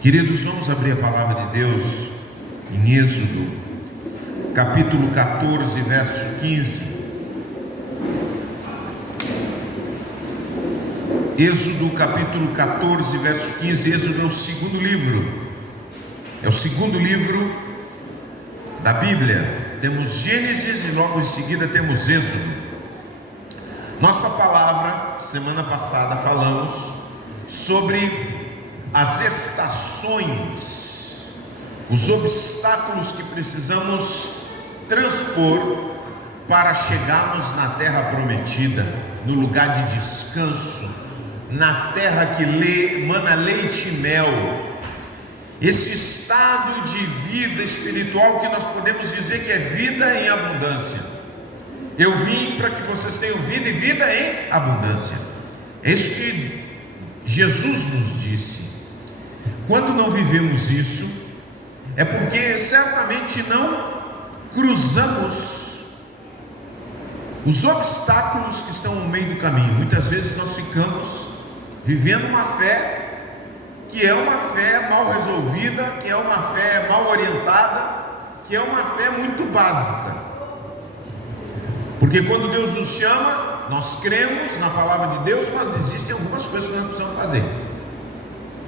Queridos, vamos abrir a palavra de Deus em Êxodo, capítulo 14, verso 15. Êxodo, capítulo 14, verso 15. Êxodo é o segundo livro da Bíblia. Temos Gênesis e logo em seguida temos Êxodo. Nossa palavra, semana passada falamos sobre as estações, os obstáculos que precisamos transpor para chegarmos na terra prometida, no lugar de descanso, na terra que mana leite e mel, esse estado de vida espiritual que nós podemos dizer que é vida em abundância. Eu vim para que vocês tenham vida e vida em abundância. É isso que Jesus nos disse. Quando não vivemos isso, é porque certamente não cruzamos os obstáculos que estão no meio do caminho. Muitas vezes nós ficamos vivendo uma fé que é uma fé mal resolvida, que é uma fé mal orientada, que é uma fé muito básica. Porque quando Deus nos chama, nós cremos na palavra de Deus, mas existem algumas coisas que nós precisamos fazer,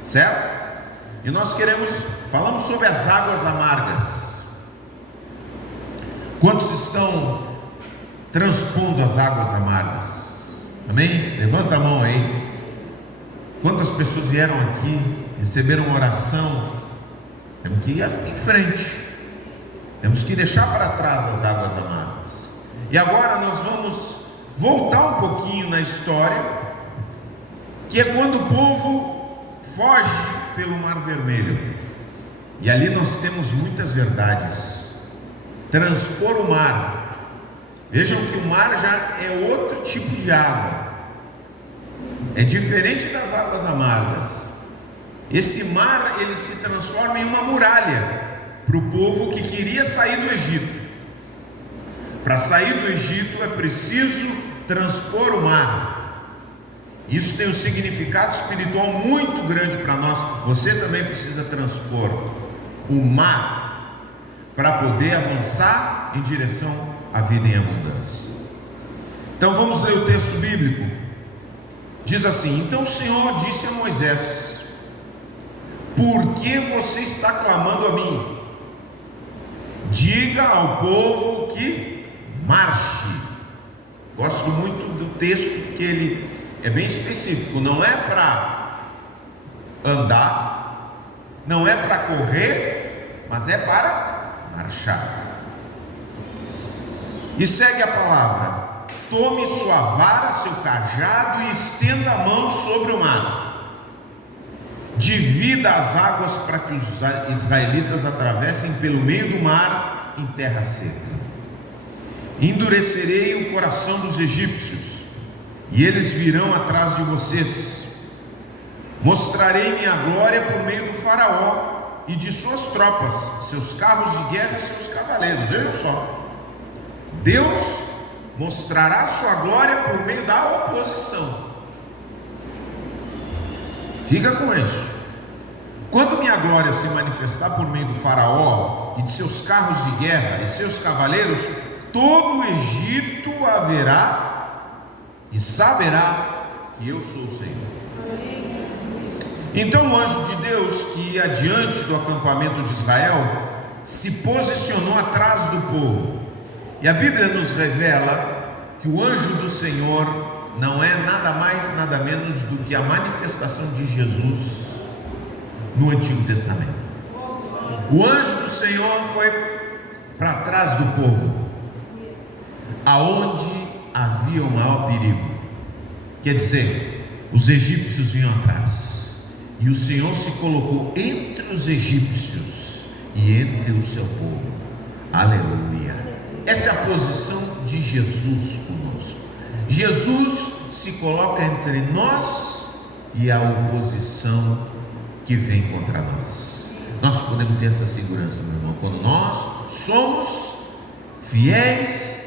certo? E nós falamos sobre as águas amargas. Quantos estão transpondo as águas amargas? Amém? Levanta a mão aí. Quantas pessoas vieram aqui, receberam oração? Temos que ir em frente, temos que deixar para trás as águas amargas. E agora nós vamos voltar um pouquinho na história, que é quando o povo foge pelo Mar Vermelho. E ali nós temos muitas verdades. Transpor o mar. Vejam que o mar já é outro tipo de água. É diferente das águas amargas. Esse mar, ele se transforma em uma muralha para o povo que queria sair do Egito. Para sair do Egito é preciso transpor o mar. Isso tem um significado espiritual muito grande para nós. Você também precisa transpor o mar para poder avançar em direção à vida em abundância. Então vamos ler o texto bíblico. Diz assim: então o Senhor disse a Moisés: por que você está clamando a mim? Diga ao povo que marche. Gosto muito do texto, porque ele é bem específico. Não é para andar, não é para correr, mas é para marchar. E segue a palavra: tome sua vara, seu cajado, e estenda a mão sobre o mar. Divida as águas para que os israelitas atravessem pelo meio do mar em terra seca. Endurecerei o coração dos egípcios, e eles virão atrás de vocês. Mostrarei minha glória por meio do faraó e de suas tropas, seus carros de guerra e seus cavaleiros. Vejam só, Deus mostrará sua glória por meio da oposição. Fica com isso. Quando minha glória se manifestar por meio do faraó e de seus carros de guerra e seus cavaleiros, todo o Egito a verá e saberá que eu sou o Senhor. Então o anjo de Deus, que ia adiante do acampamento de Israel, se posicionou atrás do povo. E a Bíblia nos revela que o anjo do Senhor não é nada mais, nada menos do que a manifestação de Jesus no Antigo Testamento. O anjo do Senhor foi para trás do povo, aonde havia o maior perigo. Quer dizer, os egípcios vinham atrás, e o Senhor se colocou entre os egípcios e entre o seu povo. Aleluia. Essa é a posição de Jesus conosco. Jesus se coloca entre nós e a oposição que vem contra nós. Nós podemos ter essa segurança, meu irmão, quando nós somos fiéis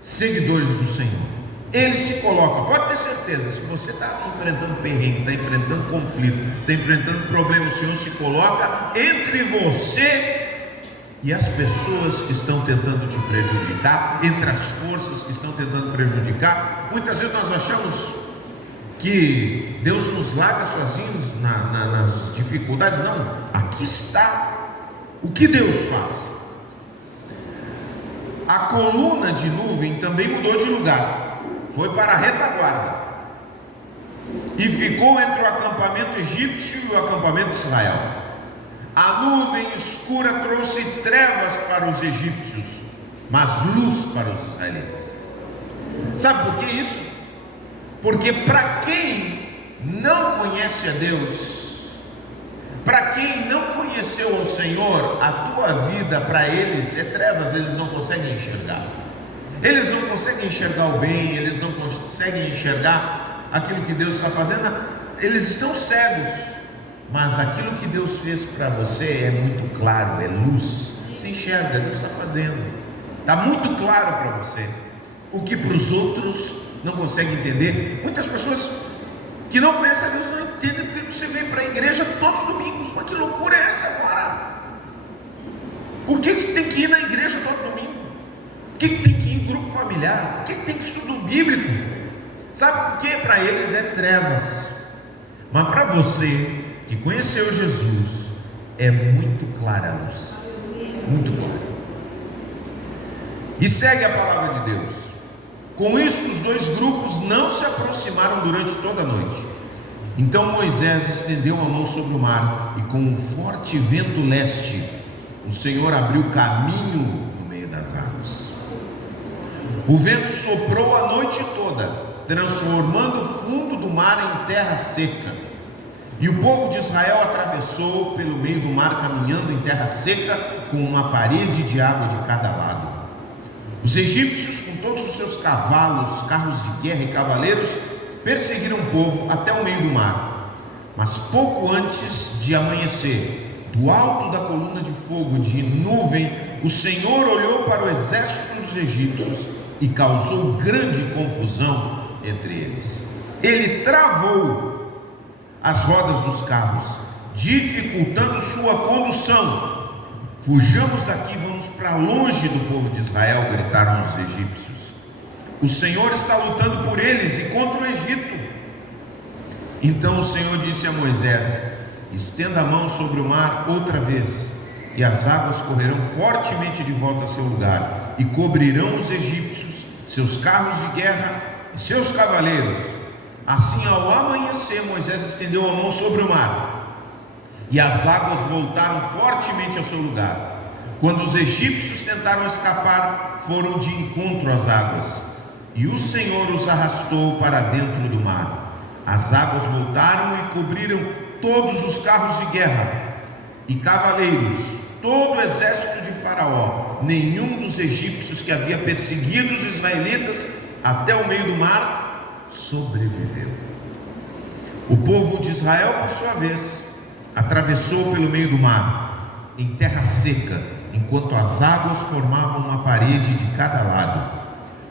seguidores do Senhor. Ele se coloca, pode ter certeza, se você está enfrentando perrengue, está enfrentando conflito, está enfrentando problemas, o Senhor se coloca entre você e as pessoas que estão tentando te prejudicar, entre as forças que estão tentando prejudicar. Muitas vezes nós achamos que Deus nos larga sozinhos nas dificuldades. Não, aqui está o que Deus faz. A coluna de nuvem também mudou de lugar, foi para a retaguarda e ficou entre o acampamento egípcio e o acampamento de Israel. A nuvem escura trouxe trevas para os egípcios, mas luz para os israelitas. Sabe por que isso? Porque para quem não conhece a Deus, para quem não conheceu o Senhor, a tua vida para eles é trevas, eles não conseguem enxergar. Eles não conseguem enxergar o bem, eles não conseguem enxergar aquilo que Deus está fazendo. Eles estão cegos, mas aquilo que Deus fez para você é muito claro, é luz. Você enxerga, Deus está fazendo, está muito claro para você. O que para os outros não conseguem entender. Muitas pessoas que não conhecem a Deus não entendem porque você vem para a igreja todos os domingos. Mas que loucura é essa agora? Por que você tem que ir na igreja todo domingo? Por que tem que ir em grupo familiar? Por que tem que estudo bíblico? Sabe por quê? Para eles é trevas. Mas para você que conheceu Jesus, é muito clara a luz. Muito clara. E segue a palavra de Deus. Com isso, os dois grupos não se aproximaram durante toda a noite. Então Moisés estendeu a mão sobre o mar, e com um forte vento leste, o Senhor abriu caminho no meio das águas. O vento soprou a noite toda, transformando o fundo do mar em terra seca. E o povo de Israel atravessou pelo meio do mar, caminhando em terra seca, com uma parede de água de cada lado. Os egípcios, com todos os seus cavalos, carros de guerra e cavaleiros, perseguiram o povo até o meio do mar. Mas pouco antes de amanhecer, do alto da coluna de fogo de nuvem, o Senhor olhou para o exército dos egípcios e causou grande confusão entre eles. Ele travou as rodas dos carros, dificultando sua condução. Fujamos daqui, vamos para longe do povo de Israel, gritaram os egípcios. O Senhor está lutando por eles e contra o Egito. Então o Senhor disse a Moisés: estenda a mão sobre o mar outra vez, e as águas correrão fortemente de volta a seu lugar, e cobrirão os egípcios, seus carros de guerra e seus cavaleiros. Assim, ao amanhecer, Moisés estendeu a mão sobre o mar, e as águas voltaram fortemente ao seu lugar. Quando os egípcios tentaram escapar, foram de encontro às águas, e o Senhor os arrastou para dentro do mar. As águas voltaram e cobriram todos os carros de guerra e cavaleiros, todo o exército de Faraó. Nenhum dos egípcios que havia perseguido os israelitas até o meio do mar sobreviveu. O povo de Israel, por sua vez, atravessou pelo meio do mar, em terra seca, enquanto as águas formavam uma parede de cada lado.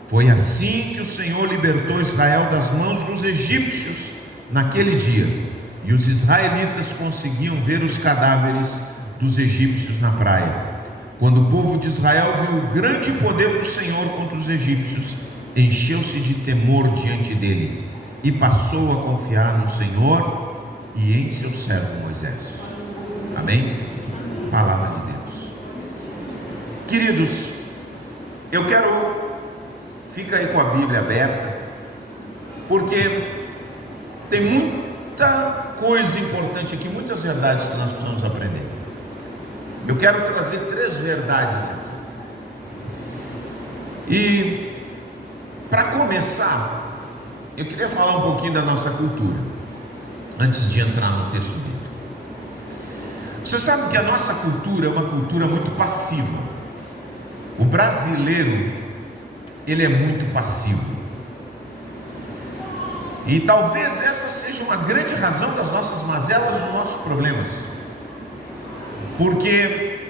Foi assim que o Senhor libertou Israel das mãos dos egípcios naquele dia, e os israelitas conseguiam ver os cadáveres dos egípcios na praia. Quando o povo de Israel viu o grande poder do Senhor contra os egípcios, encheu-se de temor diante dele, e passou a confiar no Senhor e em seu servo Moisés. Amém? Palavra de Deus. Queridos, eu quero, fica aí com a Bíblia aberta, porque tem muita coisa importante aqui, muitas verdades que nós precisamos aprender. Eu quero trazer 3 verdades aqui. E para começar, eu queria falar um pouquinho da nossa cultura, antes de entrar no texto bíblico. Você sabe que a nossa cultura é uma cultura muito passiva. O brasileiro, ele é muito passivo. E talvez essa seja uma grande razão das nossas mazelas, dos nossos problemas. Porque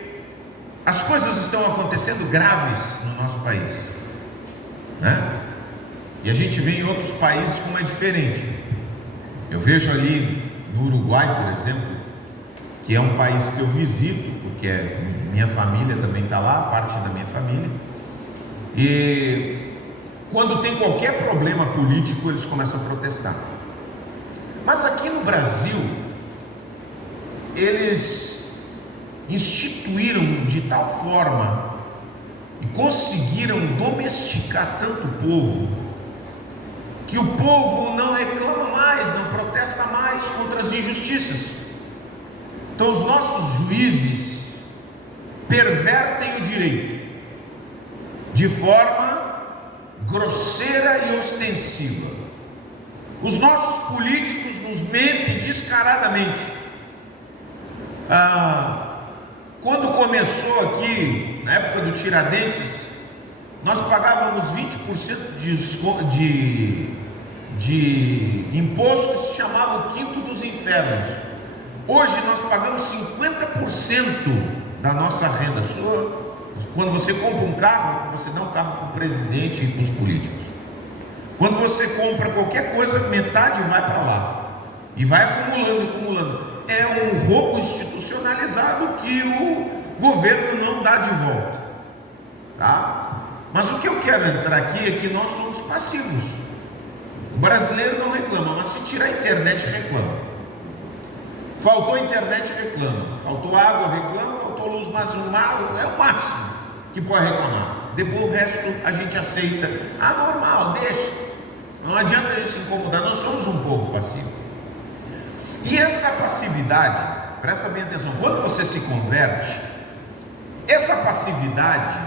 as coisas estão acontecendo graves no nosso país, né? E a gente vê em outros países como é diferente. Eu vejo ali no Uruguai, por exemplo, que é um país que eu visito, porque minha família também está lá, parte da minha família. E quando tem qualquer problema político, eles começam a protestar. Mas aqui no Brasil, eles instituíram de tal forma e conseguiram domesticar tanto o povo, que o povo não reclama mais, não protesta mais contra as injustiças. Então os nossos juízes pervertem o direito de forma grosseira e ostensiva. Os nossos políticos nos mentem descaradamente. Quando começou aqui, na época do Tiradentes, nós pagávamos 20% de imposto, se chamava o quinto dos infernos. Hoje nós pagamos 50% da nossa renda. Quando você compra um carro, você dá um carro para o presidente e para os políticos. Quando você compra qualquer coisa, metade vai para lá e vai acumulando. É um roubo institucionalizado que o governo não dá de volta, tá? Mas o que eu quero entrar aqui é que nós somos passivos. O brasileiro não reclama, mas se tirar a internet, reclama. Faltou internet, reclama. Faltou água, reclama. Faltou luz, mas é o máximo que pode reclamar. Depois o resto a gente aceita. Normal, deixa. Não adianta a gente se incomodar. Nós somos um povo passivo. E essa passividade, presta bem atenção, quando você se converte, essa passividade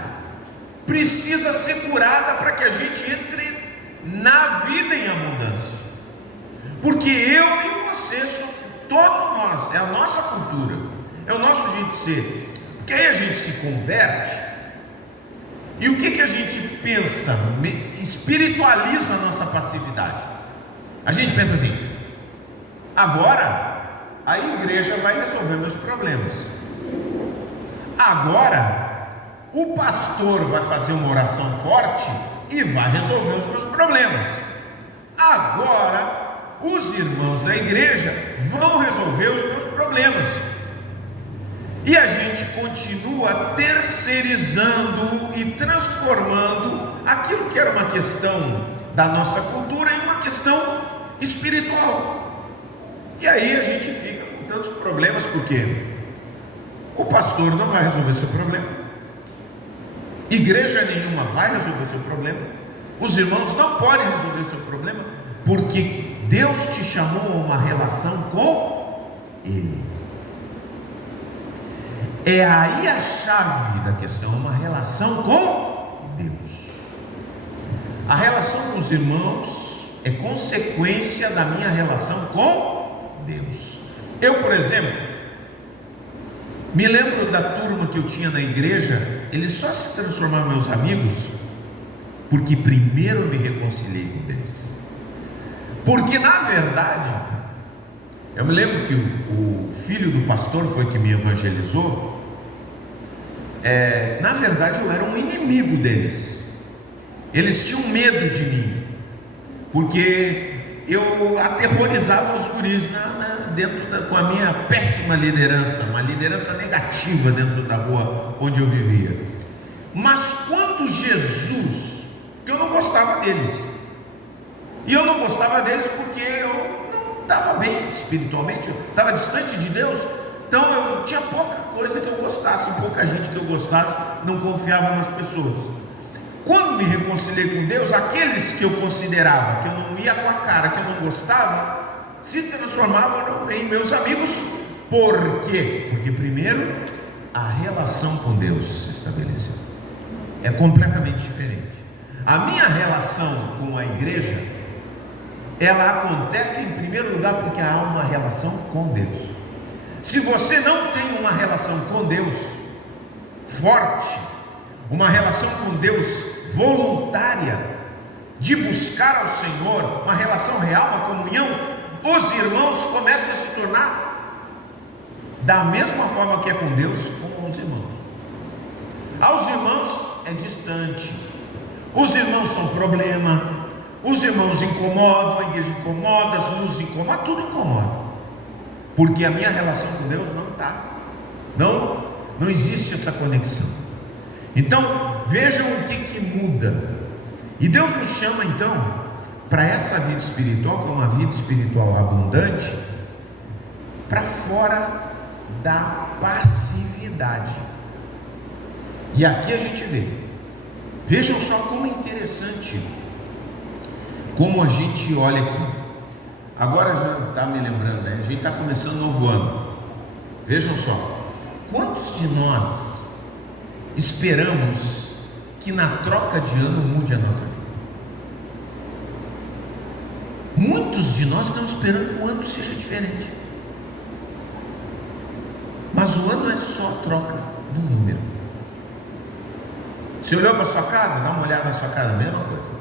precisa ser curada para que a gente entre na vida em abundância. Porque eu e você somos, todos nós, é a nossa cultura, é o nosso jeito de ser. Porque aí a gente se converte, e o que a gente pensa? Espiritualiza a nossa passividade. A gente pensa assim: agora a igreja vai resolver meus problemas. Agora o pastor vai fazer uma oração forte e vai resolver os meus problemas. Agora os irmãos da igreja vão resolver os meus problemas. E a gente continua terceirizando e transformando aquilo que era uma questão da nossa cultura em uma questão espiritual. E aí a gente fica com tantos problemas, porque o pastor não vai resolver seu problema, igreja nenhuma vai resolver seu problema, os irmãos não podem resolver seu problema, porque Deus te chamou a uma relação com Ele. É aí a chave da questão, uma relação com Deus. A relação com os irmãos é consequência da minha relação com Deus. Eu, por exemplo, me lembro da turma que eu tinha na igreja. Eles só se transformaram meus amigos porque primeiro eu me reconciliei com eles. Porque na verdade, eu me lembro que o filho do pastor foi que me evangelizou. Na verdade eu era um inimigo deles. Eles tinham medo de mim, porque eu aterrorizava os guris com a minha péssima liderança, uma liderança negativa dentro da rua onde eu vivia. Mas quando Jesus, que eu não gostava deles, e eu não gostava deles porque eu não estava bem espiritualmente, eu estava distante de Deus. Então eu tinha pouca coisa que eu gostasse, pouca gente que eu gostasse, não confiava nas pessoas. Quando me reconciliei com Deus, aqueles que eu considerava que eu não ia com a cara, que eu não gostava, se transformavam em meus amigos. Por quê? Porque primeiro a relação com Deus se estabeleceu. É completamente diferente. A minha relação com a igreja, ela acontece em primeiro lugar porque há uma relação com Deus. Se você não tem uma relação com Deus forte, uma relação com Deus voluntária, de buscar ao Senhor, uma relação real, uma comunhão, os irmãos começam a se tornar da mesma forma que é com Deus, com os irmãos. Aos irmãos é distante, os irmãos são problema, Os irmãos incomodam, a igreja incomoda, as luzes incomodam, tudo incomoda, porque a minha relação com Deus não está, não existe essa conexão. Então vejam o que muda, e Deus nos chama então para essa vida espiritual, que é uma vida espiritual abundante, para fora da passividade. E aqui a gente vejam só como é interessante, como a gente olha aqui. Agora já está me lembrando, né? A gente está começando um novo ano. Vejam só, quantos de nós esperamos que na troca de ano mude a nossa vida? Muitos de nós estamos esperando que o ano seja diferente, mas o ano é só a troca do número. Você olhou para a sua casa? Dá uma olhada na sua casa, mesma coisa.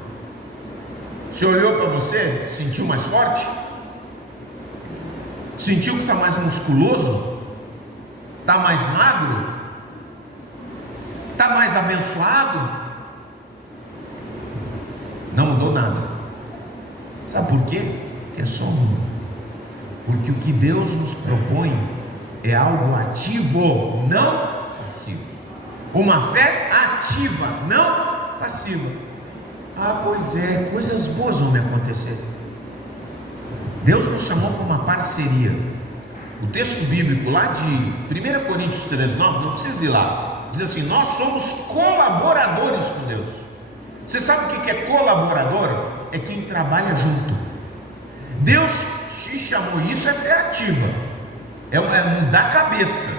Você olhou para você? Sentiu mais forte? Sentiu que está mais musculoso? Está mais magro? Está mais abençoado? Não mudou nada. Sabe por quê? Porque é só um. Porque o que Deus nos propõe é algo ativo, não passivo. Uma fé ativa, não passiva. Ah, pois é, coisas boas vão me acontecer. Deus nos chamou para uma parceria. O texto bíblico lá de 1 Coríntios 3,9, não precisa ir lá, diz assim: nós somos colaboradores com Deus. Você sabe o que é colaborador? É quem trabalha junto. Deus te chamou, isso é fé ativa, é mudar a cabeça,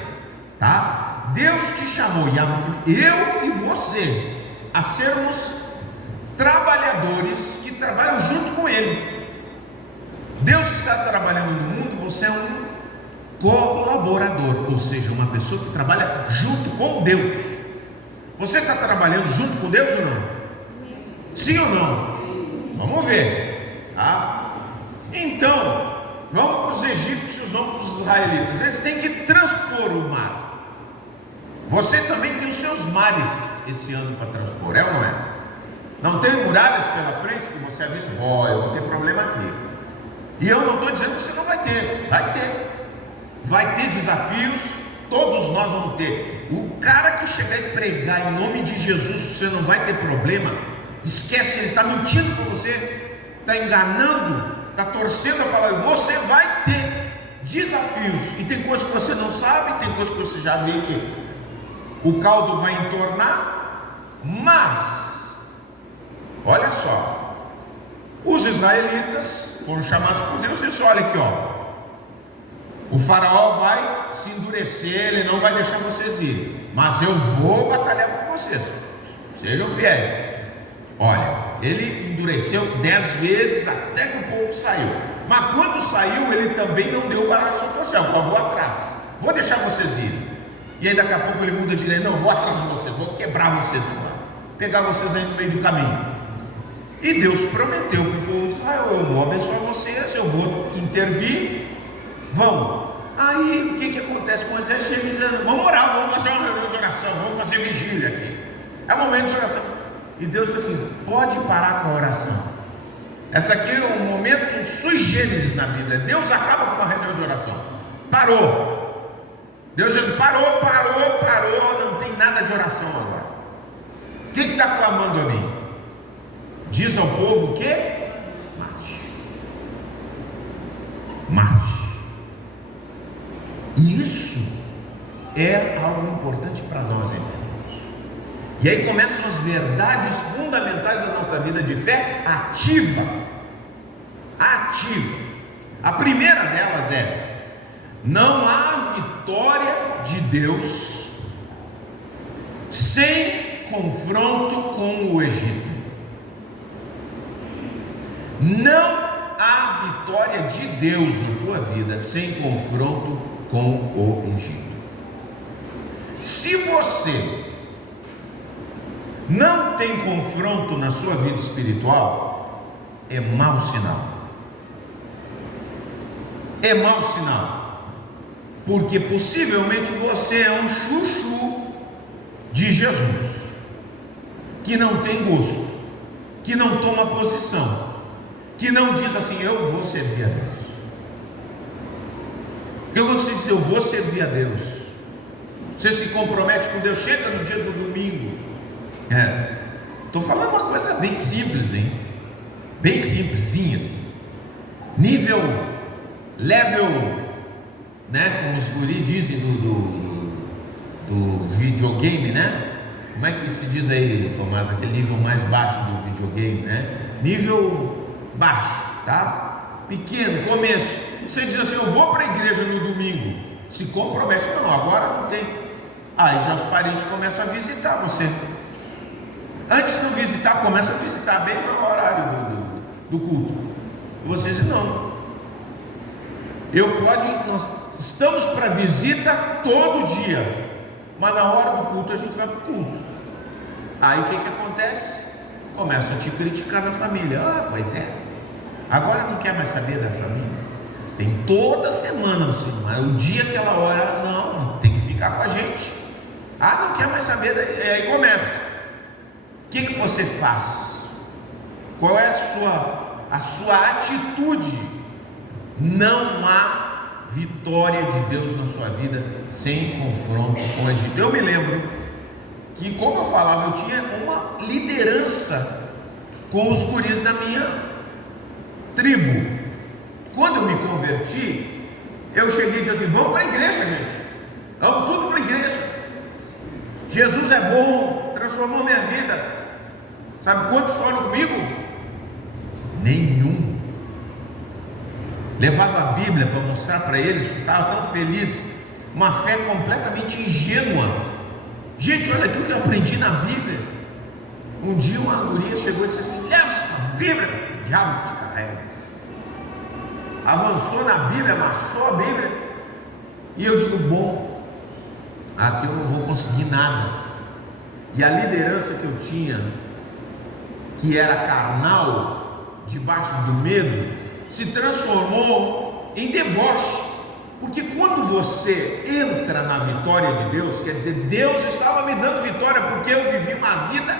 tá? Deus te chamou, eu e você, a sermos trabalhadores que trabalham junto com Ele. Deus está trabalhando no mundo, você é um colaborador, ou seja, uma pessoa que trabalha junto com Deus. Você está trabalhando junto com Deus ou não? Sim ou não? Vamos ver, tá? Então, vamos para os egípcios, vamos para os israelitas. Eles têm que transpor o mar. Você também tem os seus mares esse ano para transpor, é ou não é? Não tem muralhas pela frente que você avisa: eu vou ter problema aqui. E eu não estou dizendo que você não vai ter, vai ter desafios, todos nós vamos ter. O cara que chegar e pregar em nome de Jesus, você não vai ter problema, esquece, ele está mentindo para você, está enganando, está torcendo a palavra. Você vai ter desafios, e tem coisas que você não sabe, tem coisas que você já vê que o caldo vai entornar, mas olha só, os israelitas foram chamados por Deus e disse: olha aqui, o faraó vai se endurecer, ele não vai deixar vocês irem, mas eu vou batalhar por vocês, sejam fiéis. Olha, ele endureceu 10 vezes até que o povo saiu, mas quando saiu, ele também não deu o braço a torcer, o povo atrás, vou deixar vocês irem. E aí daqui a pouco ele muda de ideia: não, vou atrás de vocês, vou quebrar vocês agora, pegar vocês aí no meio do caminho. E Deus prometeu para o povo de Israel: eu vou abençoar vocês, eu vou intervir, vão. Aí o que acontece? Moisés chega dizendo: vamos orar, vamos fazer uma reunião de oração, vamos fazer vigília aqui, é o momento de oração. E Deus disse assim: pode parar com a oração. Essa aqui é um momento sui generis na Bíblia. Deus acaba com uma reunião de oração. Parou. Deus diz: parou, não tem nada de oração agora. O que está clamando a mim? Diz ao povo que marche. E isso é algo importante para nós entendermos. E aí começam as verdades fundamentais da nossa vida de fé ativa. A primeira delas é: não há vitória de Deus sem confronto com o Egito. Não há vitória de Deus na tua vida sem confronto com o Egito. Se você não tem confronto na sua vida espiritual, é mau sinal. É mau sinal, porque possivelmente você é um chuchu de Jesus, que não tem gosto, que não toma posição, que não diz assim: eu vou servir a Deus. Porque quando você diz eu vou servir a Deus, você se compromete com Deus. Chega no dia do domingo. Estou falando uma coisa bem simples, hein? Bem simplesinha, assim. Level, né? Como os guris dizem do videogame, né? Como é que se diz aí, Tomás? Aquele nível mais baixo do videogame, né? Nível baixo, tá? Pequeno, começo. Você diz assim: eu vou para a igreja no domingo. Se compromete. Não, agora não tem. Aí já os parentes começam a visitar você. Antes de não visitar, começa a visitar bem no horário do culto. E você diz: não, nós estamos para visita todo dia, mas na hora do culto a gente vai para o culto. Aí o que acontece? Começam a te criticar na família. Ah, pois é, agora não quer mais saber da família. Tem toda semana, mas o dia, aquela hora, não, tem que ficar com a gente. Ah, não quer mais saber, aí começa. O que você faz? Qual é a sua atitude? Não há vitória de Deus na sua vida sem confronto com o Egito. Eu me lembro que, como eu falava, eu tinha uma liderança com os guris da minha tribo. Quando eu me converti, eu cheguei e disse assim: vamos para a igreja, gente, vamos tudo para a igreja. Jesus é bom, transformou minha vida. Sabe quantos foram comigo? Nenhum. Levava a Bíblia para mostrar para eles, estava tão feliz. Uma fé completamente ingênua. Gente, olha aqui o que eu aprendi na Bíblia. Um dia uma guria chegou e disse assim: leva sua Bíblia, o diabo te carrega. Avançou na Bíblia, amassou a Bíblia. E eu digo: bom, aqui eu não vou conseguir nada. E a liderança que eu tinha, que era carnal, debaixo do medo, se transformou em deboche. Porque quando você entra na vitória de Deus, quer dizer, Deus estava me dando vitória, porque eu vivi uma vida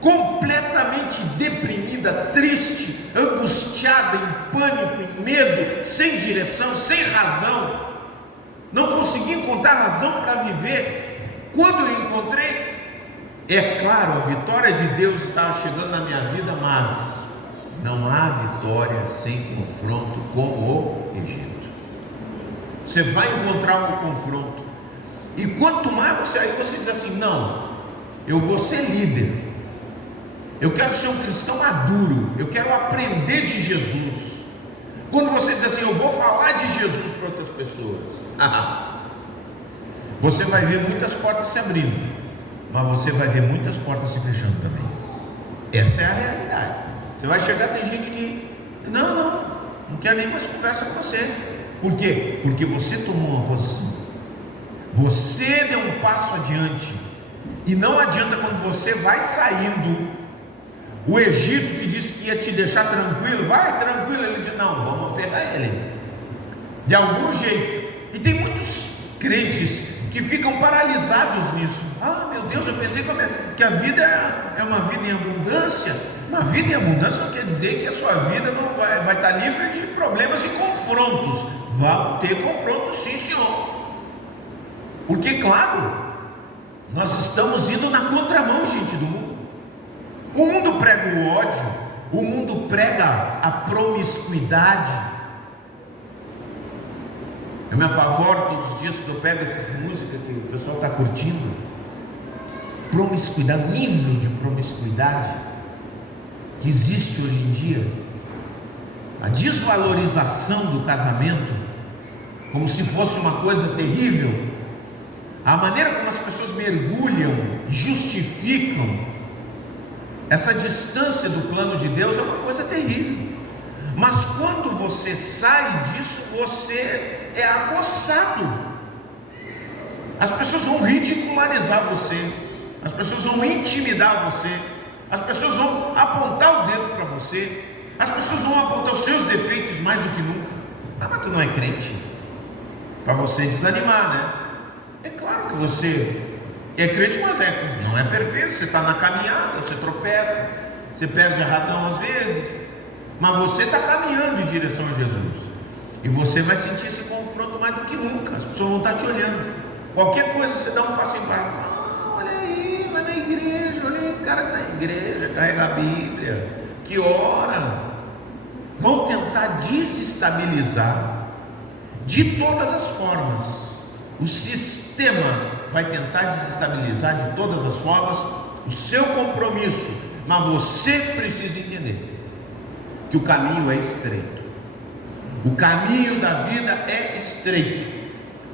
completamente deprimida, triste, angustiada, em pânico, em medo, sem direção, sem razão. Não consegui encontrar razão para viver. Quando eu encontrei, é claro, a vitória de Deus estava chegando na minha vida, mas não há vitória sem confronto com o Egito. Você vai encontrar um confronto, e quanto mais você diz assim: não, eu vou ser líder, eu quero ser um cristão maduro, eu quero aprender de Jesus. Quando você diz assim: eu vou falar de Jesus para outras pessoas, você vai ver muitas portas se abrindo, mas você vai ver muitas portas se fechando também. Essa é a realidade. Você vai chegar, tem gente que não quer nem mais conversa com você. Por quê? Porque você tomou uma posição, você deu um passo adiante. E não adianta, quando você vai saindo, o Egito, que disse que ia te deixar tranquilo, vai tranquilo, ele diz: não, vamos pegar ele de algum jeito. E tem muitos crentes que ficam paralisados nisso. Ah, meu Deus, eu pensei que a vida é uma vida em abundância. Uma vida em abundância não quer dizer que a sua vida não vai estar livre de problemas e confrontos. Vai ter confrontos, sim, senhor. Porque, claro, nós estamos indo na contramão, gente, do mundo. O mundo prega o ódio, o mundo prega a promiscuidade. Eu me apavoro todos os dias que eu pego essas músicas que o pessoal está curtindo. Promiscuidade, nível de promiscuidade que existe hoje em dia, a desvalorização do casamento, como se fosse uma coisa terrível, a maneira como as pessoas mergulham e justificam essa distância do plano de Deus, é uma coisa terrível. Mas quando você sai disso, você é acossado. As pessoas vão ridicularizar você, as pessoas vão intimidar você, as pessoas vão apontar o dedo para você, as pessoas vão apontar os seus defeitos mais do que nunca. Ah, mas tu não é crente? Para você desanimar, né? É claro que você é crente, mas não é perfeito. Você está na caminhada, você tropeça, você perde a razão às vezes, mas você está caminhando em direção a Jesus, e você vai sentir esse confronto mais do que nunca. As pessoas vão estar te olhando. Qualquer coisa você dá um passo em barco. Olha aí, vai na igreja, olha aí o cara que está na igreja, carrega a Bíblia, que ora. Vão tentar desestabilizar de todas as formas. O sistema vai tentar desestabilizar de todas as formas o seu compromisso, mas você precisa entender que o caminho é estreito. O caminho da vida é estreito.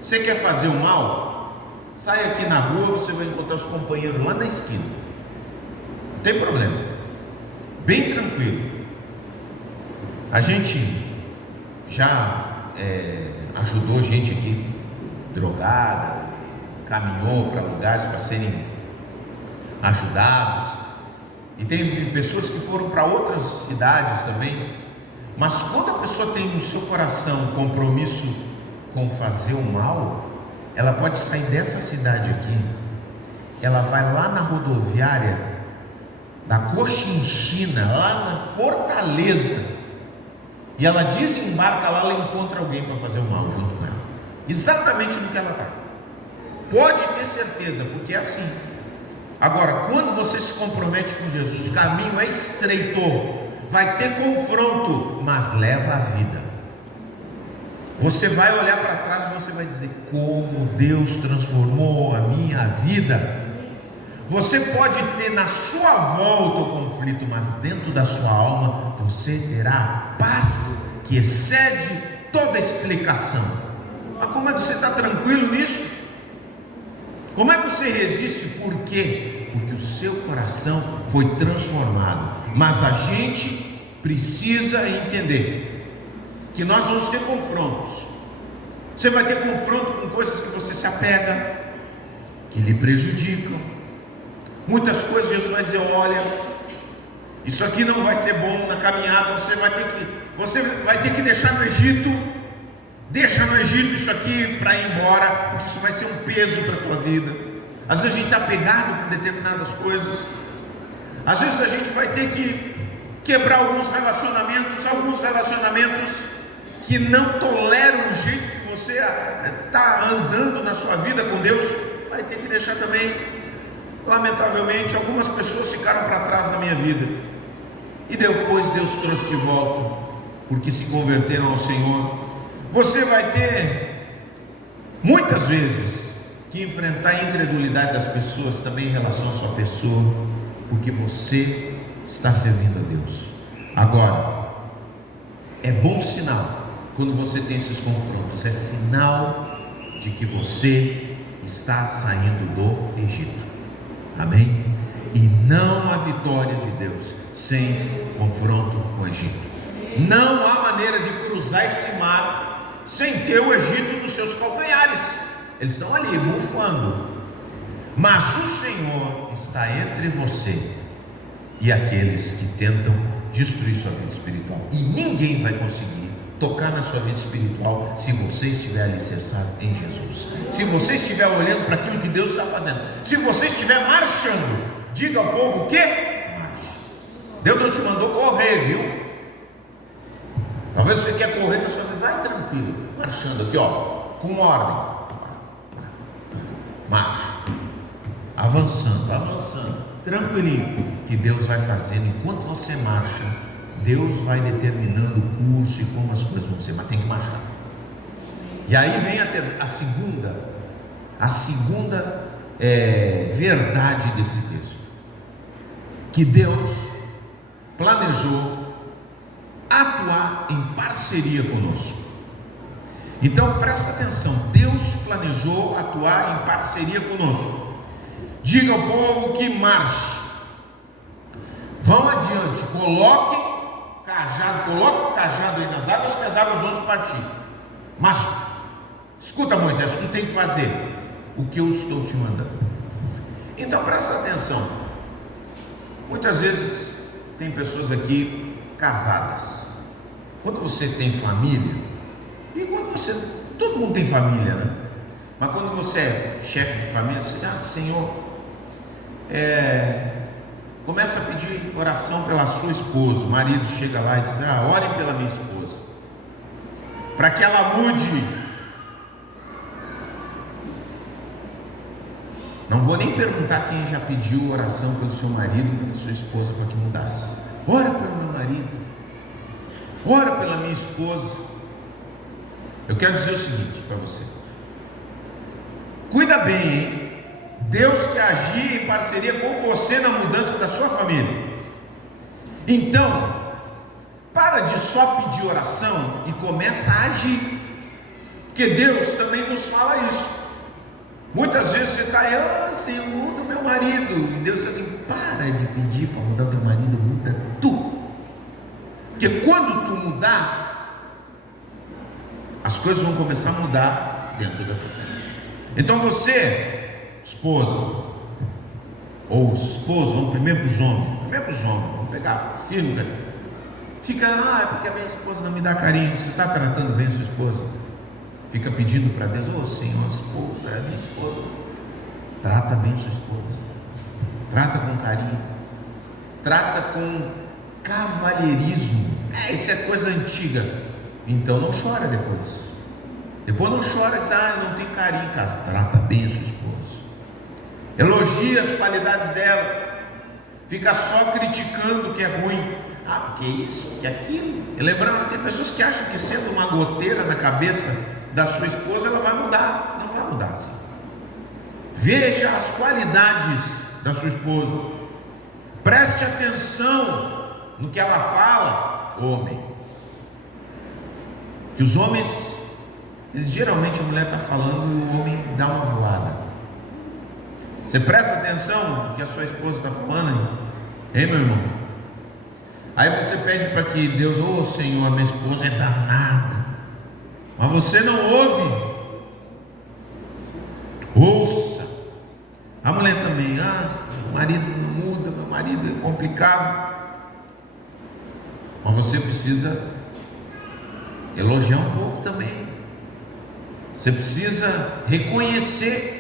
Você quer fazer o mal? Sai aqui na rua, você vai encontrar os companheiros lá na esquina. Não tem problema. Bem tranquilo. A gente já ajudou gente aqui drogada, caminhou para lugares para serem ajudados, e teve pessoas que foram para outras cidades também. Mas quando a pessoa tem no seu coração um compromisso com fazer o mal, ela pode sair dessa cidade aqui, ela vai lá na rodoviária da Cochinchina, lá na Fortaleza, e ela desembarca lá, ela encontra alguém para fazer o mal junto com ela, exatamente no que ela está. Pode ter certeza, porque é assim. Agora, quando você se compromete com Jesus, o caminho é estreito, vai ter confronto, mas leva a vida. Você vai olhar para trás e você vai dizer: como Deus transformou a minha vida. Você pode ter na sua volta o conflito, mas dentro da sua alma você terá paz que excede toda explicação. Mas como é que você está tranquilo nisso? Como é que você resiste? Por quê? Porque o seu coração foi transformado. Mas a gente precisa entender que nós vamos ter confrontos. Você vai ter confronto com coisas que você se apega, que lhe prejudicam. Muitas coisas Jesus vai dizer: olha, isso aqui não vai ser bom na caminhada, você vai ter que deixar no Egito. Deixa no Egito isso aqui para ir embora, porque isso vai ser um peso para a tua vida. Às vezes a gente está apegado com determinadas coisas. Às vezes a gente vai ter que quebrar alguns relacionamentos que não toleram o jeito que você está andando na sua vida com Deus. Vai ter que deixar também. Lamentavelmente, algumas pessoas ficaram para trás na minha vida, e depois Deus trouxe de volta, porque se converteram ao Senhor. Você vai ter muitas vezes que enfrentar a incredulidade das pessoas também em relação à sua pessoa, porque você está servindo a Deus. Agora, é bom sinal quando você tem esses confrontos, é sinal de que você está saindo do Egito. Amém? E não há vitória de Deus sem confronto com o Egito. Não há maneira de cruzar esse mar sem ter o Egito nos seus calcanhares. Eles estão ali bufando. Mas o Senhor está entre você e aqueles que tentam destruir sua vida espiritual. E ninguém vai conseguir tocar na sua vida espiritual se você estiver alicerçado em Jesus. Se você estiver olhando para aquilo que Deus está fazendo. Se você estiver marchando, diga ao povo que marche. Deus não te mandou correr, viu? Talvez você quer correr na sua vida, vai tranquilo, marchando aqui, ó, com ordem. Marcha, avançando, tranquilinho, que Deus vai fazendo. Enquanto você marcha, Deus vai determinando o curso e como as coisas vão ser, mas tem que marchar. E aí vem a segunda verdade desse texto, que Deus planejou atuar em parceria conosco. Então presta atenção, Deus planejou atuar em parceria conosco. Diga ao povo que marche, vão adiante, coloque o cajado aí nas águas, que as águas vão se partir. Mas escuta, Moisés, tu tem que fazer o que eu estou te mandando. Então presta atenção. Muitas vezes tem pessoas aqui casadas. Quando você tem família, e todo mundo tem família, né? Mas quando você é chefe de família, você diz: Senhor, Começa a pedir oração pela sua esposa. O marido chega lá e diz: orem pela minha esposa, para que ela mude. Não vou nem perguntar quem já pediu oração pelo seu marido, pela sua esposa, para que mudasse. Ora pelo meu marido, ora pela minha esposa. Eu quero dizer o seguinte para você: cuida bem, hein? Deus quer agir em parceria com você na mudança da sua família. Então, para de só pedir oração e começa a agir, porque Deus também nos fala isso. Muitas vezes você está aí: Senhor, muda o meu marido. E Deus diz assim: para de pedir para mudar o teu marido, muda tu. Porque quando tu mudar, as coisas vão começar a mudar dentro da tua família. Então você, esposa, ou esposo, vamos primeiro para os homens, vamos pegar o filho, né? Fica: é porque a minha esposa não me dá carinho. Você está tratando bem a sua esposa? Fica pedindo para Deus: Senhor, a esposa é minha esposa. Trata bem a sua esposa, trata com carinho, trata com cavalheirismo. Isso é coisa antiga. Então não chora depois não chora e diz: eu não tenho carinho em casa. Trata bem a sua esposa, elogia as qualidades dela. Fica só criticando o que é ruim. Porque isso, que aquilo. E lembrando, tem pessoas que acham que sendo uma goteira na cabeça da sua esposa ela vai mudar. Não vai mudar assim. Veja as qualidades da sua esposa, preste atenção no que ela fala. Homem, que os homens, geralmente a mulher está falando e o homem dá uma voada. Você presta atenção no que a sua esposa está falando, hein, meu irmão? Aí você pede para que Deus: Senhor, a minha esposa é danada. Mas você não ouve. Ouça. A mulher também: meu marido não muda, meu marido é complicado. Mas você precisa elogiar um pouco também. Você precisa reconhecer.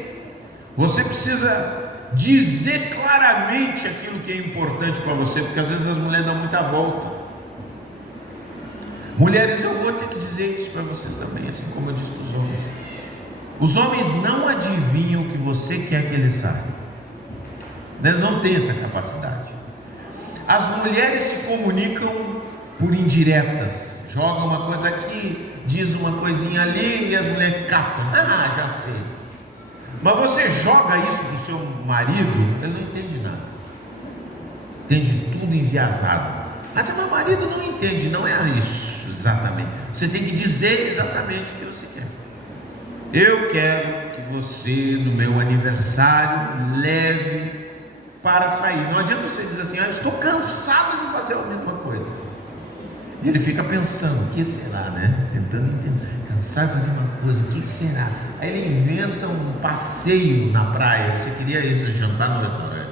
Você precisa dizer claramente aquilo que é importante para você, porque às vezes as mulheres dão muita volta. Mulheres, eu vou ter que dizer isso para vocês também, assim como eu disse para os homens. Os homens não adivinham o que você quer que eles saibam. Eles não têm essa capacidade. As mulheres se comunicam por indiretas. Joga uma coisa aqui, diz uma coisinha ali e as mulheres captam: já sei. Mas você joga isso para o seu marido, ele não entende nada. Entende tudo enviesado. Mas meu marido não entende. Não é isso exatamente. Você tem que dizer exatamente o que você quer. Eu quero que você, no meu aniversário, leve para sair. Não adianta você dizer assim: eu estou cansado de fazer a mesma coisa. E ele fica pensando: o que será, né? Tentando entender. Cansado de fazer uma coisa, o que será? Aí ele inventa um passeio na praia. Você queria isso, jantar no restaurante.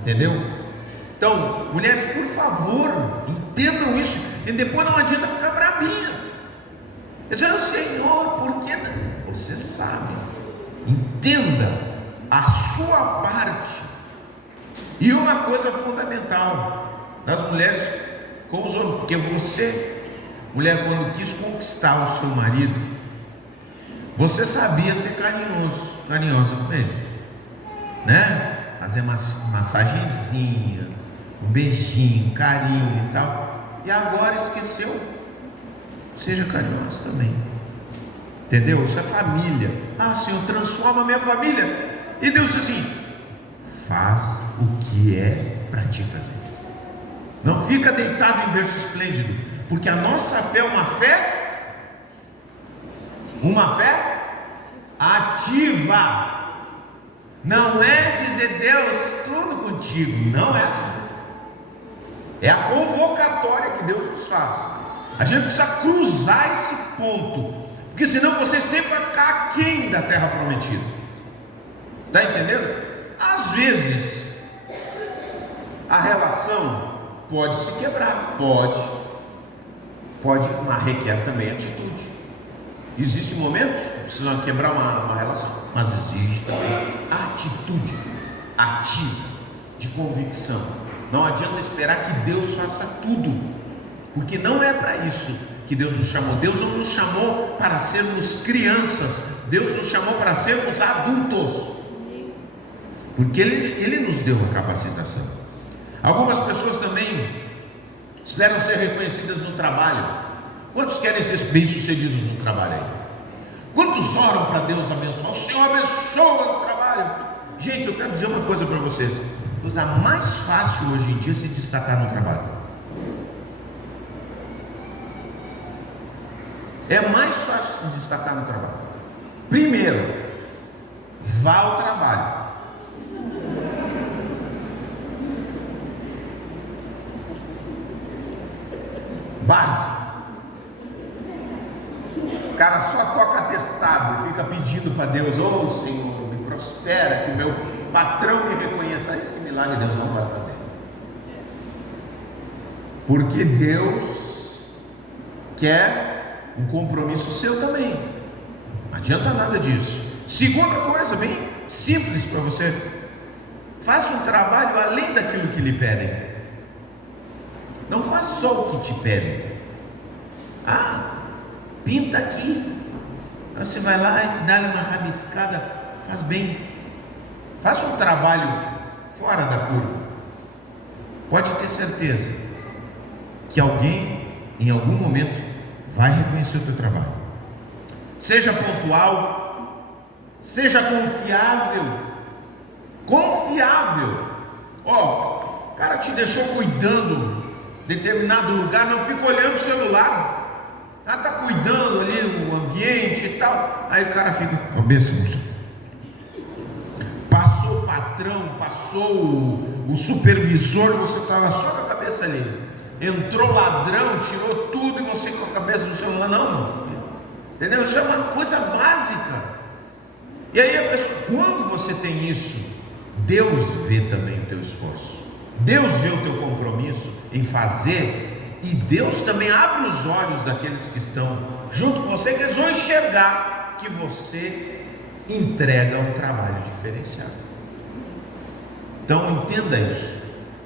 Entendeu? Então, mulheres, por favor, entendam isso. E depois não adianta ficar brabinha. Dizer: Senhor, por que não? Você sabe. Entenda a sua parte. E uma coisa fundamental das mulheres com os homens, porque você, mulher, quando quis conquistar o seu marido, você sabia ser carinhosa com ele, né? Fazer uma massagenzinha, um beijinho, um carinho e tal. E agora esqueceu. Seja carinhoso também. Entendeu? Isso é família. Senhor, transforma a minha família. E Deus diz assim: faz o que é para te fazer. Não fica deitado em berço esplêndido, porque a nossa fé é uma fé ativa. Não é dizer: Deus, tudo contigo. Não é assim. É a convocatória que Deus nos faz. A gente precisa cruzar esse ponto, porque senão você sempre vai ficar aquém da terra prometida. Está entendendo? Às vezes a relação pode se quebrar, pode, mas requer também atitude. Existem momentos que precisam quebrar uma relação, mas exige também atitude ativa, de convicção. Não adianta esperar que Deus faça tudo, porque não é para isso que Deus nos chamou. Deus não nos chamou para sermos crianças, Deus nos chamou para sermos adultos, porque Ele nos deu a capacitação. Algumas pessoas também esperam ser reconhecidas no trabalho. Quantos querem ser bem-sucedidos no trabalho aí? Quantos oram para Deus abençoar? O Senhor abençoa o trabalho. Gente, eu quero dizer uma coisa para vocês: a coisa mais fácil hoje em dia é se destacar no trabalho. É mais fácil se destacar no trabalho. Primeiro, vá ao trabalho. Básico. O cara só toca atestado e fica pedindo para Deus: ô Senhor, me prospera, que o meu patrão me reconheça. Esse milagre Deus não vai fazer, porque Deus quer um compromisso seu também. Não adianta nada disso. Segunda coisa, bem simples para você: faça um trabalho além daquilo que lhe pedem. Não faça só o que te pedem. Pinta aqui. Você vai lá e dá-lhe uma rabiscada, faz bem. Faça um trabalho fora da curva. Pode ter certeza que alguém, em algum momento, vai reconhecer o teu trabalho. Seja pontual, seja confiável. Confiável. O cara te deixou cuidando determinado lugar, não fica olhando o celular. Está cuidando ali o ambiente e tal. Aí o cara fica, cabeça, passou o patrão, passou o supervisor, você estava só com a cabeça ali. Entrou ladrão, tirou tudo e você com a cabeça no celular. Não, entendeu? Isso é uma coisa básica. E aí a pessoa, quando você tem isso, Deus vê também o teu esforço, Deus vê o teu compromisso em fazer. E Deus também abre os olhos daqueles que estão junto com você, que eles vão enxergar que você entrega um trabalho diferenciado. Então entenda isso.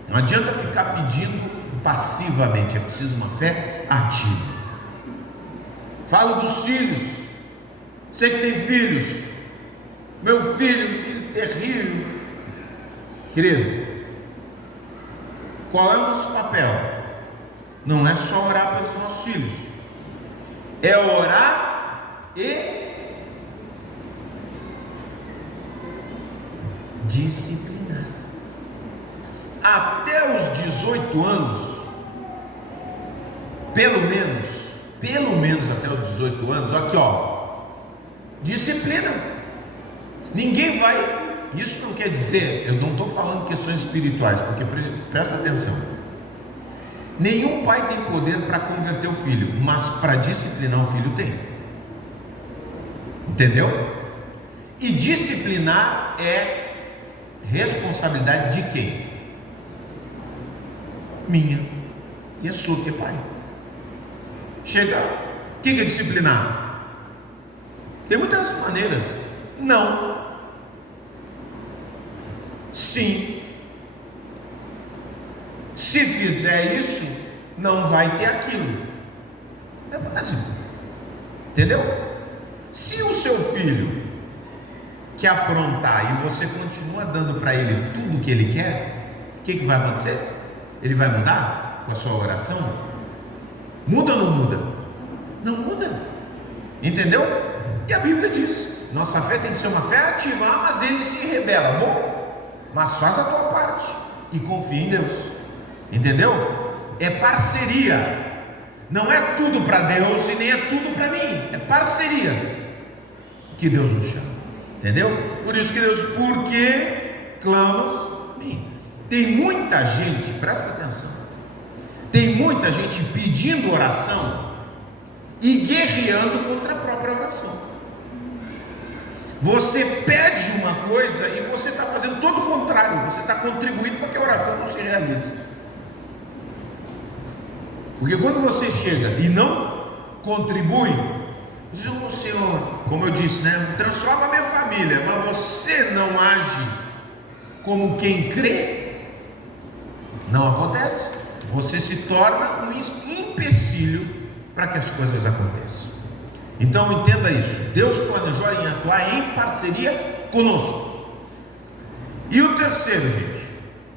Não adianta ficar pedindo passivamente, é preciso uma fé ativa. Falo dos filhos. Você que tem filhos, meu filho, um filho terrível. Querido, qual é o nosso papel? Não é só orar pelos nossos filhos, é orar e disciplinar. Até os 18 anos, pelo menos até os 18 anos, aqui disciplina. Ninguém vai, isso não quer dizer, eu não estou falando questões espirituais, porque presta atenção. Nenhum pai tem poder para converter o filho, mas para disciplinar o filho tem. Entendeu? E disciplinar é responsabilidade de quem? Minha e a sua, que é pai. Chega, o que é disciplinar? Tem muitas maneiras. Não. Sim. Se fizer isso, não vai ter aquilo. É básico. Entendeu? Se o seu filho quer aprontar e você continua dando para ele tudo o que ele quer, o que vai acontecer? Ele vai mudar com a sua oração? Muda ou não muda? Não muda. Entendeu? E a Bíblia diz: nossa fé tem que ser uma fé ativa. Mas ele se rebela. Bom, mas faz a tua parte e confia em Deus. Entendeu? É parceria. Não é tudo para Deus e nem é tudo para mim. É parceria que Deus nos chama. Entendeu? Por isso que Deus, porque clamas a mim. Tem muita gente, presta atenção, tem muita gente pedindo oração e guerreando contra a própria oração. Você pede uma coisa e você está fazendo todo o contrário. Você está contribuindo para que a oração não se realize. Porque quando você chega e não contribui, você diz: ô Senhor, como eu disse, transforma a minha família, mas você não age como quem crê, não acontece. Você se torna um empecilho para que as coisas aconteçam. Então entenda isso: Deus planejou em atuar em parceria conosco. E o terceiro, gente,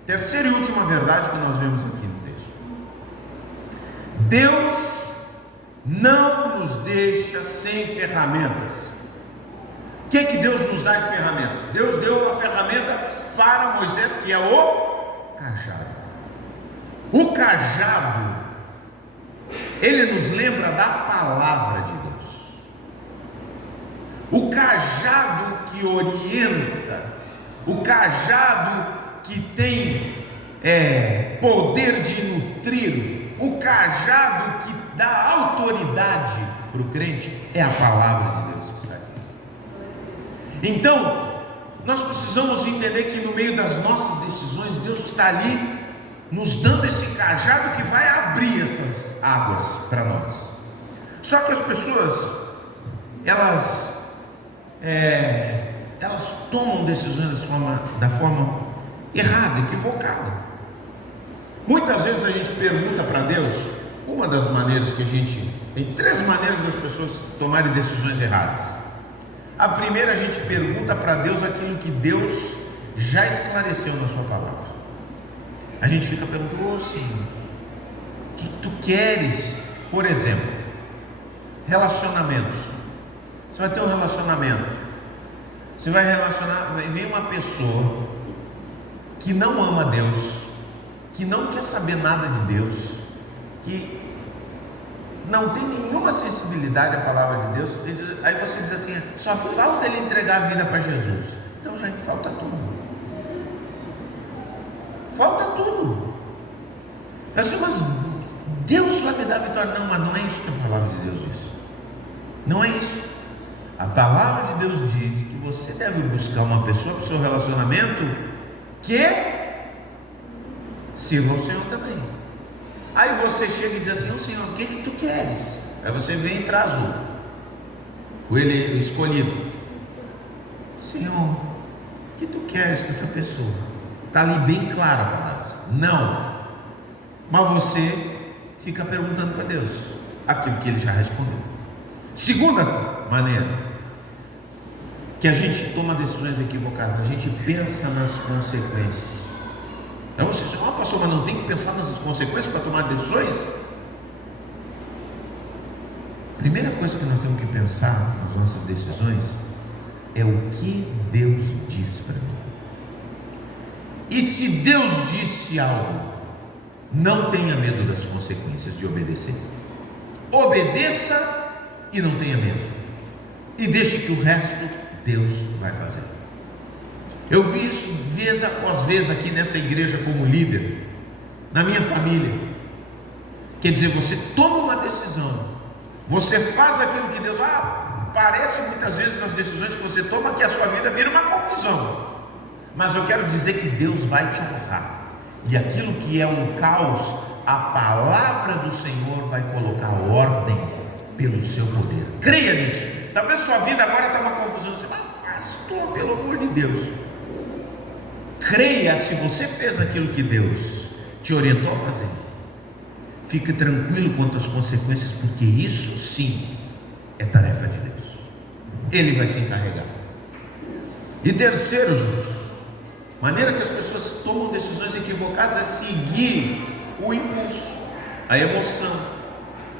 terceira e última verdade que nós vemos aqui no texto: Deus não nos deixa sem ferramentas. O que é que Deus nos dá de ferramentas? Deus deu uma ferramenta para Moisés, que é o cajado. O cajado, ele nos lembra da palavra de Deus. O cajado que orienta, o cajado que tem poder de nutrir, o cajado que dá autoridade para o crente, é a palavra de Deus que está aqui. Então, nós precisamos entender que no meio das nossas decisões, Deus está ali nos dando esse cajado que vai abrir essas águas para nós. Só que as pessoas, elas tomam decisões da forma errada, equivocada. Muitas vezes a gente pergunta para Deus, uma das maneiras que tem 3 maneiras das pessoas tomarem decisões erradas. A primeira, a gente pergunta para Deus aquilo que Deus já esclareceu na sua palavra. A gente fica perguntando: Senhor, o que tu queres? Por exemplo, relacionamentos. Você vai ter um relacionamento, você vai vem uma pessoa que não ama Deus, que não quer saber nada de Deus, que não tem nenhuma sensibilidade à palavra de Deus. Aí você diz assim: só falta ele entregar a vida para Jesus. Então, gente, falta tudo. Falta tudo. Assim, mas Deus vai me dar vitória. Não, mas não é isso que a palavra de Deus diz. Não é isso. A palavra de Deus diz que você deve buscar uma pessoa para o seu relacionamento que sirva ao Senhor também. Aí você chega e diz assim: Senhor, o que tu queres? Aí você vem e traz o escolhido. Senhor, o que tu queres com essa pessoa? Está ali bem clara a palavra. Não. Mas você fica perguntando para Deus aquilo que Ele já respondeu. Segunda maneira que a gente toma decisões equivocadas, a gente pensa nas consequências. Aí você diz: pastor, mas não tem que pensar nas consequências para tomar decisões? Primeira coisa que nós temos que pensar nas nossas decisões é o que Deus diz para mim. E se Deus disse algo, não tenha medo das consequências de obedecer. Obedeça e não tenha medo, e deixe que o resto Deus vai fazer. Eu vi isso vez após vez aqui nessa igreja como líder, na minha família. Quer dizer, você toma uma decisão, você faz aquilo que Deus... parece muitas vezes as decisões que você toma que a sua vida vira uma confusão. Mas eu quero dizer que Deus vai te honrar. E aquilo que é um caos, a palavra do Senhor vai colocar ordem pelo seu poder. Creia nisso. Talvez sua vida agora está uma confusão. Você fala: pastor, pelo amor de Deus. Creia, se você fez aquilo que Deus te orientou a fazer, fique tranquilo quanto às consequências, porque isso sim é tarefa de Deus. Ele vai se encarregar. E terceiro, gente, maneira que as pessoas tomam decisões equivocadas é seguir o impulso, a emoção,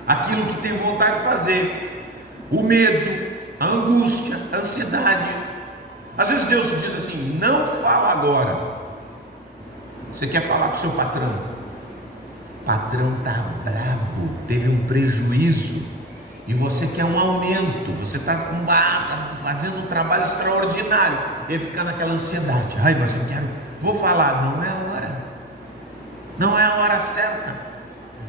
aquilo que tem vontade de fazer, o medo, a angústia, a ansiedade. Às vezes Deus diz assim: não fala agora. Você quer falar com o seu patrão? O patrão está brabo, teve um prejuízo e você quer um aumento. Você está fazendo um trabalho extraordinário e fica naquela ansiedade: ai, mas eu quero, vou falar. Não é a hora, não é a hora certa.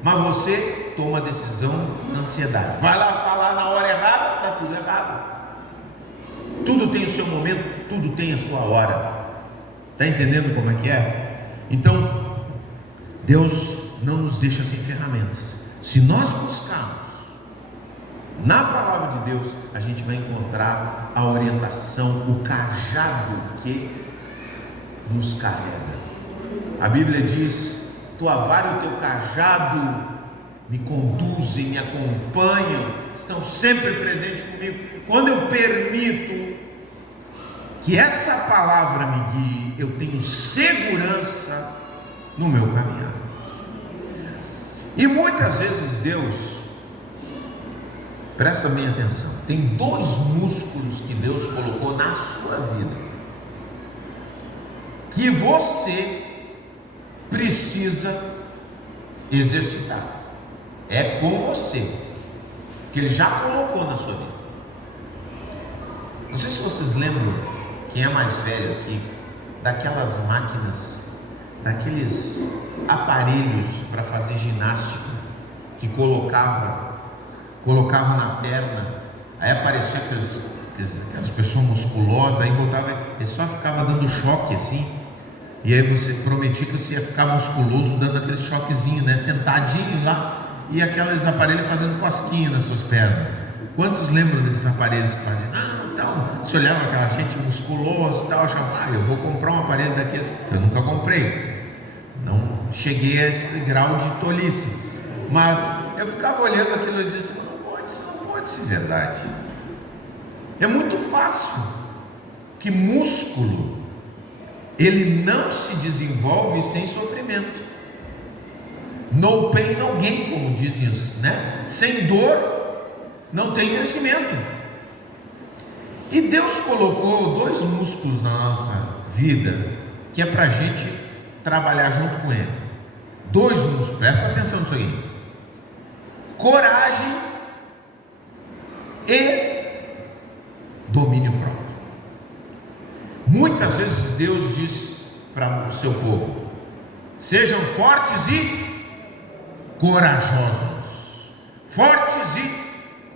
Mas você toma a decisão na ansiedade, vai lá falar na hora errada, está tudo errado. Tudo tem o seu momento, tudo tem a sua hora. Está entendendo como é que é? Então, Deus não nos deixa sem ferramentas. Se nós buscarmos na palavra de Deus, a gente vai encontrar a orientação, o cajado que nos carrega. A Bíblia diz tua vara e o teu cajado me conduzem, me acompanham, estão sempre presentes comigo. Quando eu permito que essa palavra me guie, eu tenho segurança no meu caminhar. E muitas vezes Deus, presta bem atenção, tem 2 músculos que Deus colocou na sua vida, que você precisa exercitar. É com você, que Ele já colocou na sua vida. Não sei se vocês lembram, quem é mais velho aqui, daquelas máquinas, daqueles aparelhos para fazer ginástica, que colocava na perna, aí aparecia aquelas pessoas musculosas, aí botava, ele só ficava dando choque assim, e aí você prometia que você ia ficar musculoso dando aquele choquezinho, né, sentadinho lá, e aqueles aparelhos fazendo cosquinha nas suas pernas. Quantos lembram desses aparelhos que faziam? Não, então, você olhava aquela gente musculosa e tal, chamava, eu vou comprar um aparelho daqueles. Eu nunca comprei, não cheguei a esse grau de tolice, mas eu ficava olhando aquilo e dizia assim, isso não pode ser verdade. É muito fácil, que músculo, ele não se desenvolve sem sofrimento. No pain, no gain, como dizem isso, né? Sem dor, não tem crescimento. E Deus colocou 2 músculos na nossa vida, que é para a gente trabalhar junto com Ele. 2 músculos, presta atenção nisso aí: coragem e domínio próprio. Muitas vezes Deus diz para o seu povo: sejam fortes e corajosos. Fortes e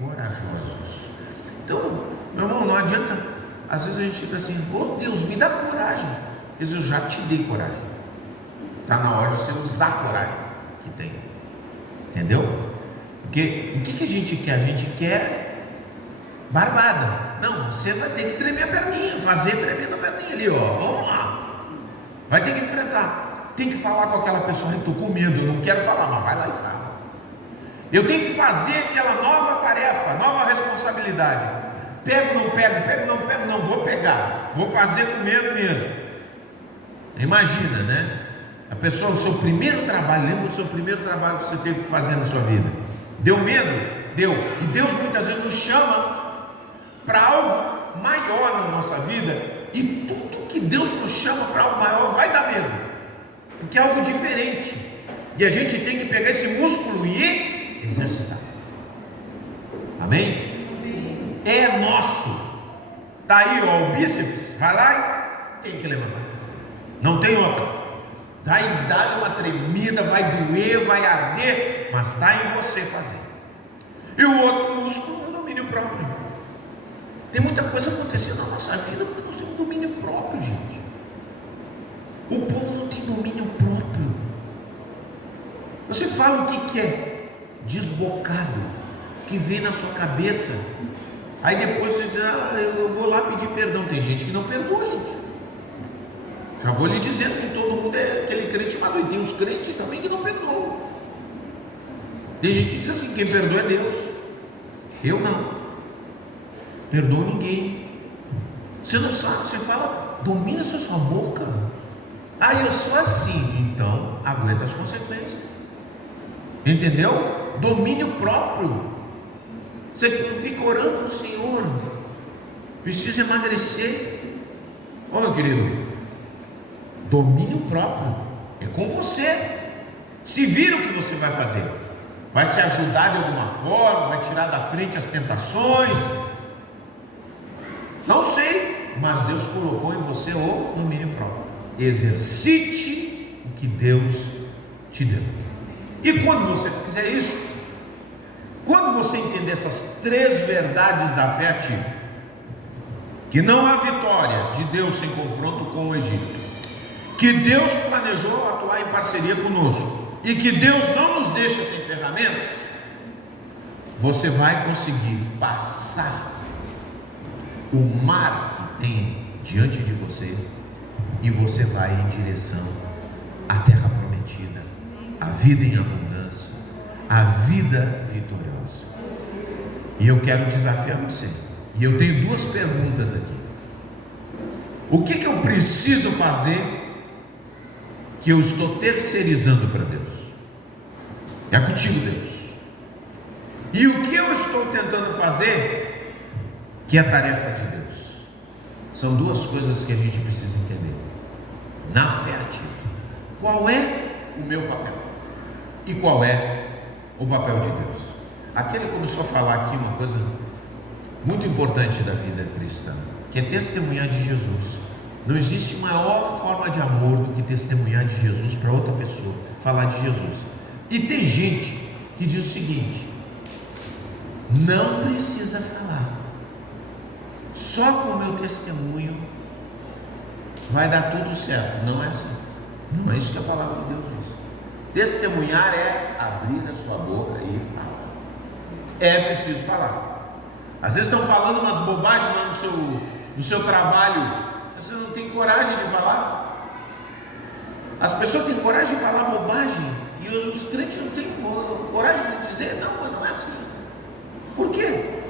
corajosos. Então, meu irmão, não adianta. Às vezes a gente fica assim, oh Deus, me dá coragem. Deus, eu já te dei coragem. Está na hora de você usar a coragem que tem. Entendeu? Porque o que a gente quer? A gente quer barbada. Não, você vai ter que tremer a perninha, fazer tremendo a perninha ali, ó. Vamos lá. Vai ter que enfrentar. Tem que falar com aquela pessoa, eu estou com medo, eu não quero falar, mas vai lá e fala. Eu tenho que fazer aquela nova tarefa, nova responsabilidade. Pego, não pego, pego, não pego, não, vou pegar, vou fazer com medo mesmo. Imagina, né? A pessoa, o seu primeiro trabalho, lembra do seu primeiro trabalho que você teve que fazer na sua vida? Deu medo? Deu. E Deus muitas vezes nos chama para algo maior na nossa vida, e tudo que Deus nos chama para algo maior vai dar medo, porque é algo diferente, e a gente tem que pegar esse músculo e exercitar. Amém? É nosso. Está aí, ó, o bíceps, vai lá e tem que levantar, não tem outra. Daí dá uma tremida, vai doer, vai arder, mas está em você fazer. E o outro músculo é o domínio próprio. Tem muita coisa acontecendo na nossa vida porque nós temos domínio próprio, gente. O povo não tem domínio próprio. Você fala o que é desbocado, que vem na sua cabeça, aí depois você diz, eu vou lá pedir perdão. Tem gente que não perdoa, gente. Já vou lhe dizendo que todo mundo é aquele crente maduro, e tem os crentes também que não perdoam. Tem gente que diz assim, quem perdoa é Deus. Eu não perdoo ninguém. Você não sabe, você fala, domina sua boca. Eu sou assim, então aguenta as consequências. Entendeu? Domínio próprio. Você que não fica orando ao Senhor, precisa emagrecer. Meu querido, domínio próprio é com você. Se vira o que você vai fazer, vai te ajudar de alguma forma, vai tirar da frente as tentações, não sei, mas Deus colocou em você o domínio próprio. Exercite o que Deus te deu. E quando você fizer isso, quando você entender essas 3 verdades da fé ativa, que não há vitória de Deus sem confronto com o Egito, que Deus planejou atuar em parceria conosco, e que Deus não nos deixa sem ferramentas, você vai conseguir passar o mar que tem diante de você, e você vai em direção à terra prometida, a vida em abundância, a vida vitoriosa. E eu quero desafiar você. E eu tenho duas perguntas aqui. O que eu preciso fazer que eu estou terceirizando para Deus? É contigo, Deus. E o que eu estou tentando fazer que é tarefa de Deus? São duas coisas que a gente precisa entender. Na fé ativa, qual é o meu papel? E qual é o papel de Deus? Aqui ele começou a falar aqui uma coisa muito importante da vida cristã, que é testemunhar de Jesus. Não existe maior forma de amor do que testemunhar de Jesus para outra pessoa, falar de Jesus. E tem gente que diz o seguinte: não precisa falar, só com o meu testemunho vai dar tudo certo. Não é assim, não é isso que a palavra de Deus diz. Testemunhar é abrir a sua boca e falar. É preciso falar. Às vezes estão falando umas bobagens lá no seu trabalho, mas você não tem coragem de falar. As pessoas têm coragem de falar bobagem e os crentes não têm coragem de dizer: não, mas não é assim. Por quê?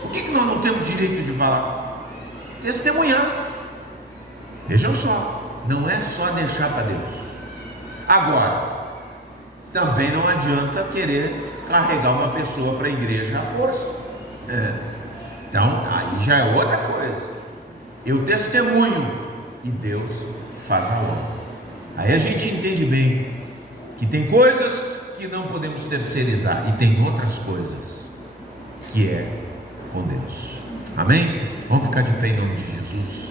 Por que nós não temos direito de falar? Testemunhar. Vejam só, não é só deixar para Deus. Agora, também não adianta querer carregar uma pessoa para a igreja à força. Então, aí já é outra coisa. Eu testemunho e Deus faz a obra. Aí a gente entende bem que tem coisas que não podemos terceirizar e tem outras coisas que é com Deus. Amém? Vamos ficar de pé em nome de Jesus.